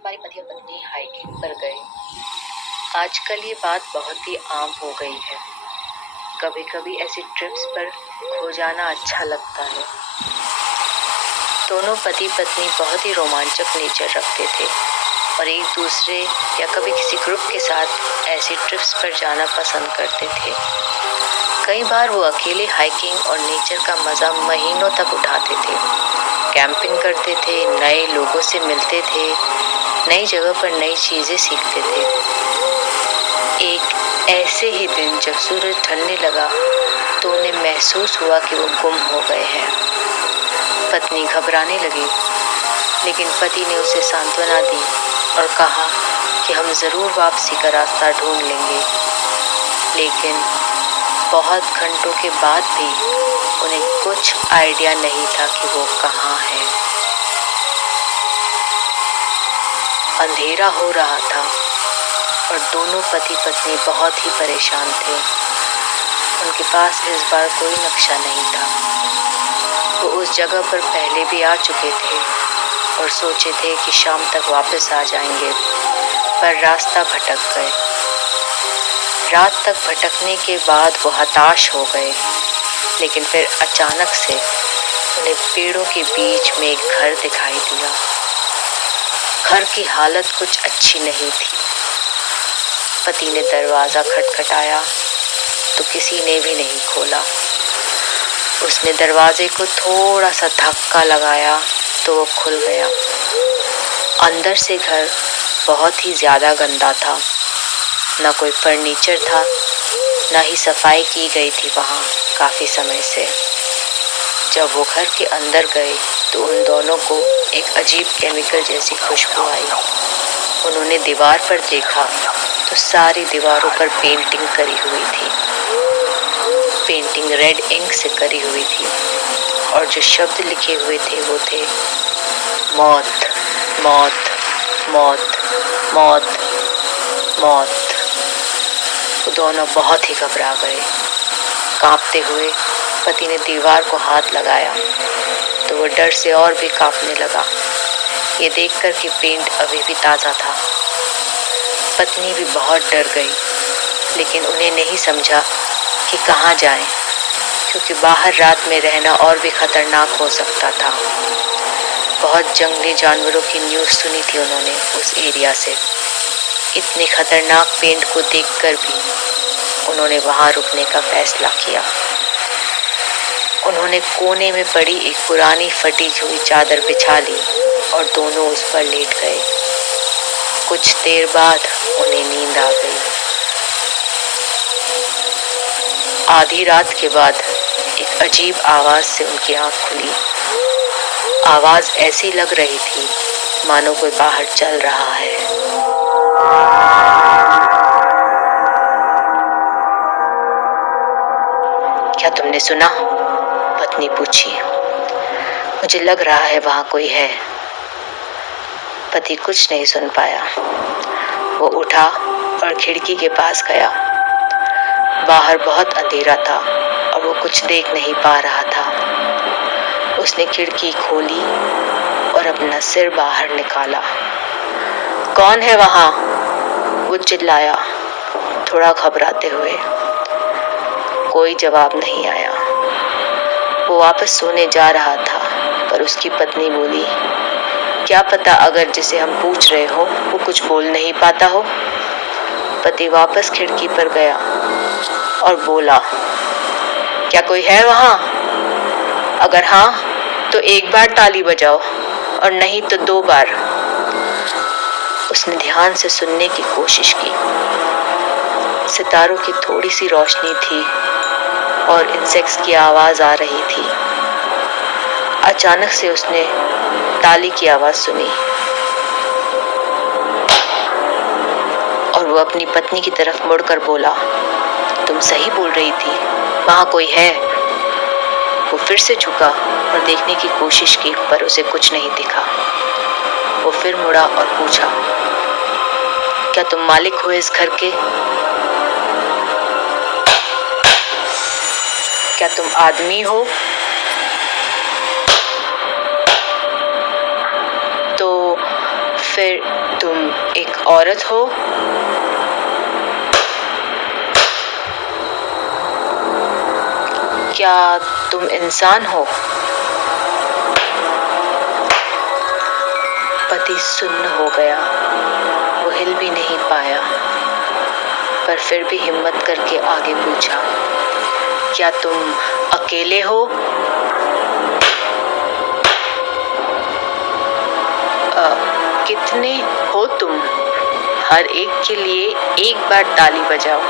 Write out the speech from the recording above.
एक बारी पति और पत्नी हाइकिंग पर गए। आजकल ये बात बहुत ही आम हो गई है। कभी कभी ऐसी ट्रिप्स पर खो जाना अच्छा लगता है। दोनों पति पत्नी बहुत ही रोमांचक नेचर रखते थे और एक दूसरे या कभी किसी ग्रुप के साथ ऐसी ट्रिप्स पर जाना पसंद करते थे। कई बार वो अकेले हाइकिंग और नेचर का मजा महीनों तक उठाते थे। कैंपिंग करते थे, नए लोगों से मिलते थे, नई जगह पर नई चीजें सीखते थे। एक ऐसे ही दिन जब सूरज ढलने लगा तो उन्हें महसूस हुआ कि वो गुम हो गए हैं। पत्नी घबराने लगी, लेकिन पति ने उसे सांत्वना दी और कहा कि हम जरूर वापसी का रास्ता ढूंढ लेंगे। लेकिन बहुत घंटों के बाद भी उन्हें कुछ आइडिया नहीं था कि वो कहाँ है। अंधेरा हो रहा था और दोनों पति पत्नी बहुत ही परेशान थे। उनके पास इस बार कोई नक्शा नहीं था। वो उस जगह पर पहले भी आ चुके थे और सोचे थे कि शाम तक वापस आ जाएंगे, पर रास्ता भटक गए। रात तक भटकने के बाद वो हताश हो गए, लेकिन फिर अचानक से उन्हें पेड़ों के बीच में एक घर दिखाई दिया। घर की हालत कुछ अच्छी नहीं थी। पति ने दरवाजा खटखटाया तो किसी ने भी नहीं खोला। उसने दरवाजे को थोड़ा सा धक्का लगाया तो वो खुल गया। अंदर से घर बहुत ही ज्यादा गंदा था। ना कोई फर्नीचर था, ना ही सफाई की गई थी वहाँ काफी समय से। जब वो घर के अंदर गए तो उन दोनों को एक अजीब केमिकल जैसी खुशबू आई। उन्होंने दीवार पर देखा तो सारी दीवारों पर पेंटिंग करी हुई थी। पेंटिंग रेड इंक से करी हुई थी और जो शब्द लिखे हुए थे वो थे मौत, मौत, मौत, मौत, मौत। वो दोनों बहुत ही घबरा गए। कांपते हुए पति ने दीवार को हाथ लगाया तो वो डर से और भी कांपने लगा, ये देखकर कि पेंट अभी भी ताज़ा था। पत्नी भी बहुत डर गई, लेकिन उन्हें नहीं समझा कि कहाँ जाएं, क्योंकि बाहर रात में रहना और भी खतरनाक हो सकता था। बहुत जंगली जानवरों की न्यूज़ सुनी थी उन्होंने उस एरिया से। इतने खतरनाक पेंट को देखकर भी उन्होंने वहां रुकने का फैसला किया। उन्होंने कोने में पड़ी एक पुरानी फटी हुई चादर बिछा ली और दोनों उस पर लेट गए। कुछ देर बाद उन्हें नींद आ गई। आधी रात के बाद एक अजीब आवाज से उनकी आंख खुली। आवाज ऐसी लग रही थी मानो कोई बाहर चल रहा है। क्या तुमने सुना? पत्नी पूछी। मुझे लग रहा है वहां कोई है। पति कुछ नहीं सुन पाया। वो उठा और खिड़की के पास गया। बाहर बहुत अंधेरा था और वो कुछ देख नहीं पा रहा था। उसने खिड़की खोली और अपना सिर बाहर निकाला। कौन है वहां? वो चिल्लाया, थोड़ा घबराते हुए। कोई जवाब नहीं आया। वो वापस सोने जा रहा था, पर उसकी पत्नी बोली, क्या पता अगर जिसे हम पूछ रहे हो वो कुछ बोल नहीं पाता हो। पति वापस खिड़की पर गया और बोला, क्या कोई है वहां? अगर हाँ तो एक बार ताली बजाओ और नहीं तो 2 बार। उसने ध्यान से सुनने की कोशिश की। सितारों की थोड़ी सी रोशनी थी और इंसेक्ट्स की आवाज आ रही थी। अचानक से उसने ताली की आवाज सुनी और वो अपनी पत्नी की तरफ मुड़कर बोला, तुम सही बोल रही थी, वहां कोई है। वो फिर से झुका और देखने की कोशिश की, पर उसे कुछ नहीं दिखा। वो फिर मुड़ा और पूछा, क्या तुम मालिक हो इस घर के? क्या तुम आदमी हो? तो फिर औरत हो? क्या तुम इंसान हो? पति सुन्न हो गया। वो हिल भी नहीं पाया, पर फिर भी हिम्मत करके आगे पूछा, क्या तुम अकेले हो? कितने हो तुम? हर एक के लिए एक बार ताली बजाओ।